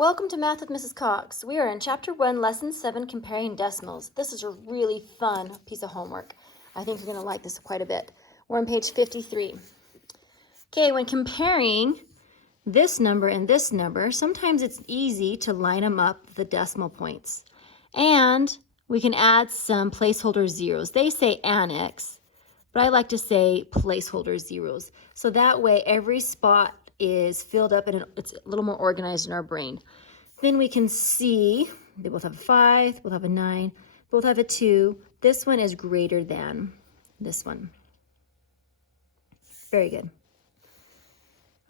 Welcome to Math with Mrs. Cox. We are in Chapter 1, Lesson 7, Comparing Decimals. This is a really fun piece of homework. I think you're going to like this quite a bit. We're on page 53. Okay, when comparing this number and this number, sometimes it's easy to line them up, the decimal points. And we can add some placeholder zeros. They say annex, but I like to say placeholder zeros. So that way every spot is filled up and it's a little more organized in our brain. Then we can see they both have a 5, both have a 9, both have a 2. This one is greater than this one. Very good.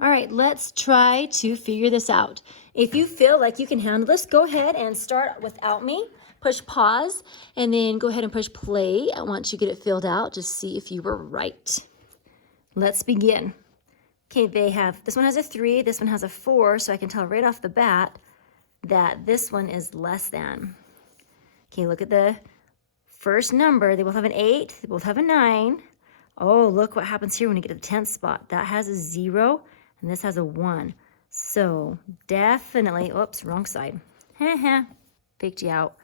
All right, let's try to figure this out. If you feel like you can handle this, go ahead and start without me. Push pause and then go ahead and push play once you get it filled out. Just see if you were right. Let's begin. Okay, this one has a 3, this one has a 4, so I can tell right off the bat that this one is less than. Okay, look at the first number. They both have an 8, they both have a 9. Oh, look what happens here when you get to the 10th spot. That has a 0, and this has a 1. So definitely, oops, wrong side. Faked you out.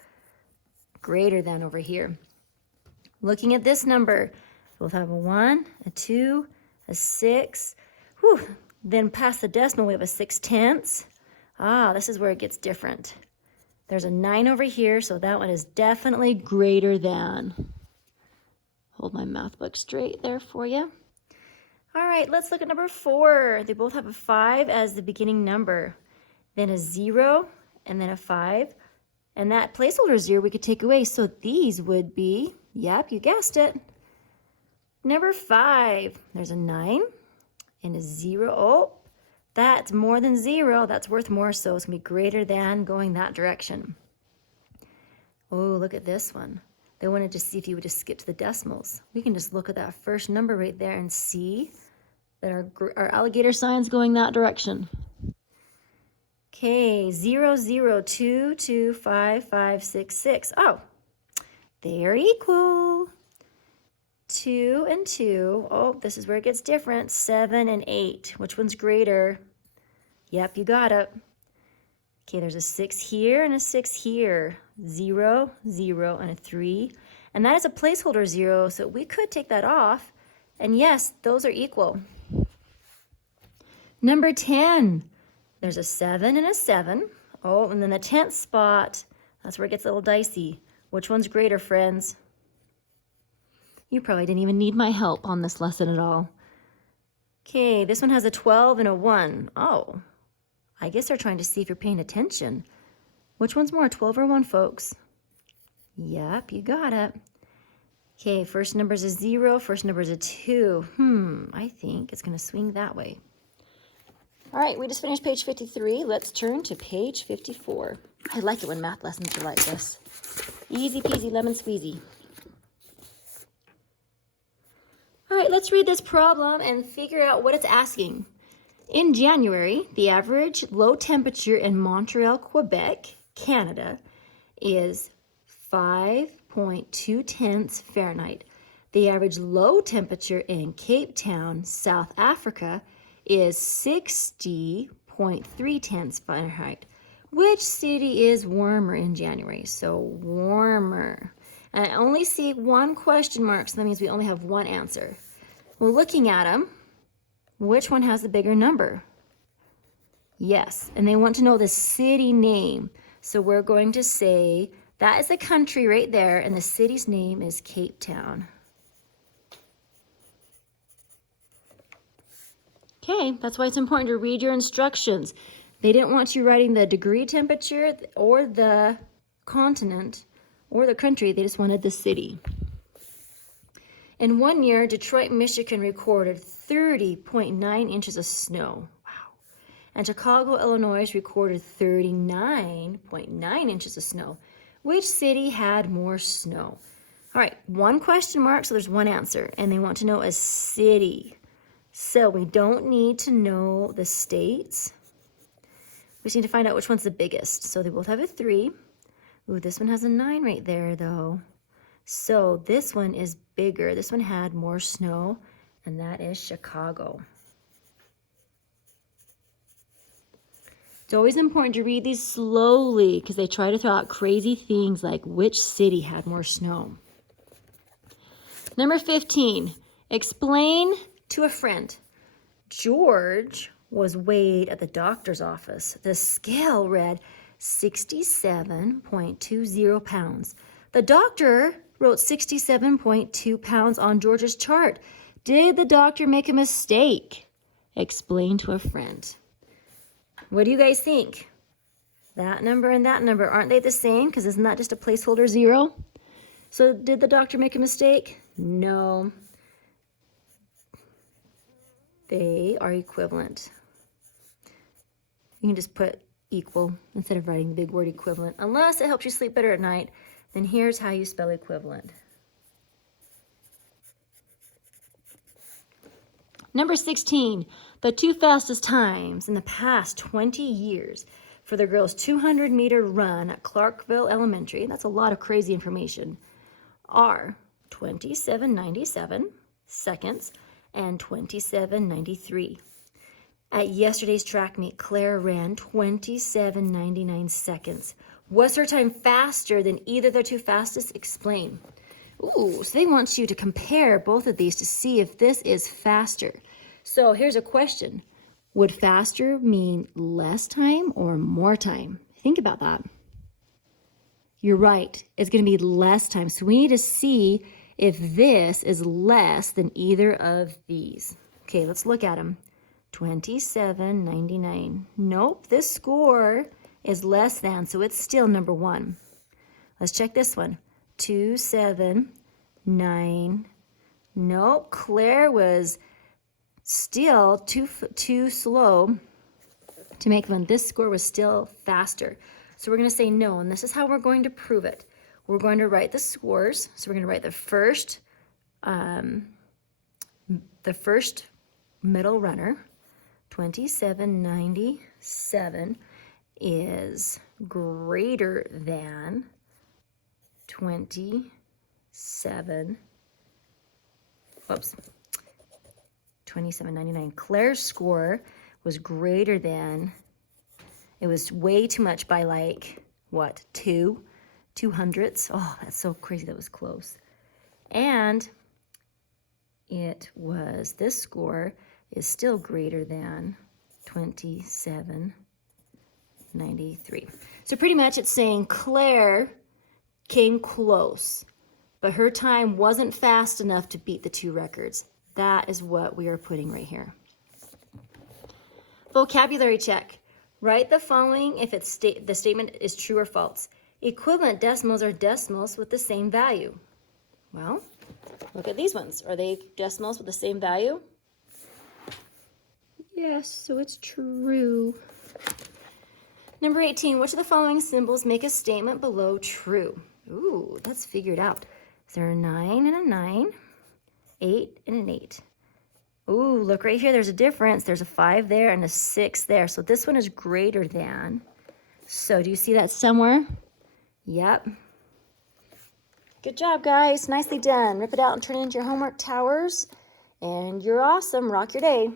Greater than over here. Looking at this number, both have a 1, a 2, a 6. Whew. Then past the decimal, we have a 6/10. Ah, this is where it gets different. There's a 9 over here, so that one is definitely greater than. Hold my math book straight there for you. All right, let's look at number 4. They both have a 5 as the beginning number, then a 0, and then a 5. And that placeholder 0 we could take away, so these would be, yep, you guessed it. Number 5, there's a 9 and a 0. Oh, that's more than 0. That's worth more, so it's going to be greater than going that direction. Oh, look at this one. They wanted to see if you would just skip to the decimals. We can just look at that first number right there and see that our alligator sign's going that direction. Okay, 0, 0, 2, 2, 5, 5, 6, 6. Oh, they are equal. 2 and 2. Oh, this is where it gets different. 7 and 8. Which one's greater? Yep, you got it. Okay, there's a 6 here and a 6 here. 0, 0, and a 3. And that is a placeholder 0, so we could take that off. And yes, those are equal. Number 10. There's a 7 and a 7. Oh, and then the 10th spot, that's where it gets a little dicey. Which one's greater, friends? You probably didn't even need my help on this lesson at all. Okay, this one has a 12 and a 1. Oh, I guess they're trying to see if you're paying attention. Which one's more, 12 or 1, folks? Yep, you got it. Okay, first number's a 0, first number's a 2. I think it's going to swing that way. All right, we just finished page 53. Let's turn to page 54. I like it when math lessons are like this. Easy peasy lemon squeezy. All right, let's read this problem and figure out what it's asking. In January, the average low temperature in Montreal, Quebec, Canada, is 5.2 Fahrenheit. The average low temperature in Cape Town, South Africa, is 60.3 Fahrenheit. Which city is warmer in January? So warmer. And I only see one question mark, so that means we only have one answer. Well, looking at them, which one has the bigger number? Yes, and they want to know the city name. So we're going to say that is the country right there, and the city's name is Cape Town. Okay, that's why it's important to read your instructions. They didn't want you writing the degree temperature or the continent or the country. They just wanted the city. In 1 year, Detroit, Michigan recorded 30.9 inches of snow. Wow. And Chicago, Illinois recorded 39.9 inches of snow. Which city had more snow? All right, one question mark, so there's one answer. And they want to know a city. So we don't need to know the states. We just need to find out which one's the biggest. So they both have a 3. Ooh, this one has a 9 right there, though. So this one is bigger. This one had more snow, and that is Chicago. It's always important to read these slowly because they try to throw out crazy things like which city had more snow. Number 15, explain to a friend. George was weighed at the doctor's office. The scale read 67.20 pounds. The doctor wrote 67.2 pounds on George's chart. Did the doctor make a mistake? Explain to a friend. What do you guys think? That number and that number, aren't they the same? Because isn't that just a placeholder 0? So did the doctor make a mistake? No. They are equivalent. You can just put equal instead of writing the big word equivalent. Unless it helps you sleep better at night, then here's how you spell equivalent. Number 16, the 2 fastest times in the past 20 years for the girls' 200-meter run at Clarkville Elementary, that's a lot of crazy information, are 27:97 seconds and 27:93. At yesterday's track meet, Claire ran 27:99 seconds. Was her time faster than either of the 2 fastest? Explain. Ooh, so they want you to compare both of these to see if this is faster. So here's a question. Would faster mean less time or more time? Think about that. You're right. It's going to be less time. So we need to see if this is less than either of these. Okay, let's look at them. 27:99. Nope, this score is less than, so it's still number 1. Let's check this one. 2:7:9. Nope, Claire was still too slow to make one. This score was still faster. So we're going to say no, and this is how we're going to prove it. We're going to write the scores. So we're going to write the first middle runner. 27:97 is greater than 27:99. Claire's score was greater than, it was way too much by like, what, 2 hundredths? Oh, that's so crazy, that was close. And it was, this score is still greater than 27:93. So pretty much it's saying Claire came close, but her time wasn't fast enough to beat the 2 records. That is what we are putting right here. Vocabulary check. Write the following if it's the statement is true or false. Equivalent decimals are decimals with the same value. Well, look at these ones. Are they decimals with the same value? Yes, so it's true. Number 18, which of the following symbols make a statement below true? Ooh, let's figure it out. Is there a 9 and a 9? 8 and an 8. Ooh, look right here, there's a difference. There's a 5 there and a 6 there. So this one is greater than. So do you see that somewhere? Yep. Good job, guys. Nicely done. Rip it out and turn it into your homework towers. And you're awesome. Rock your day.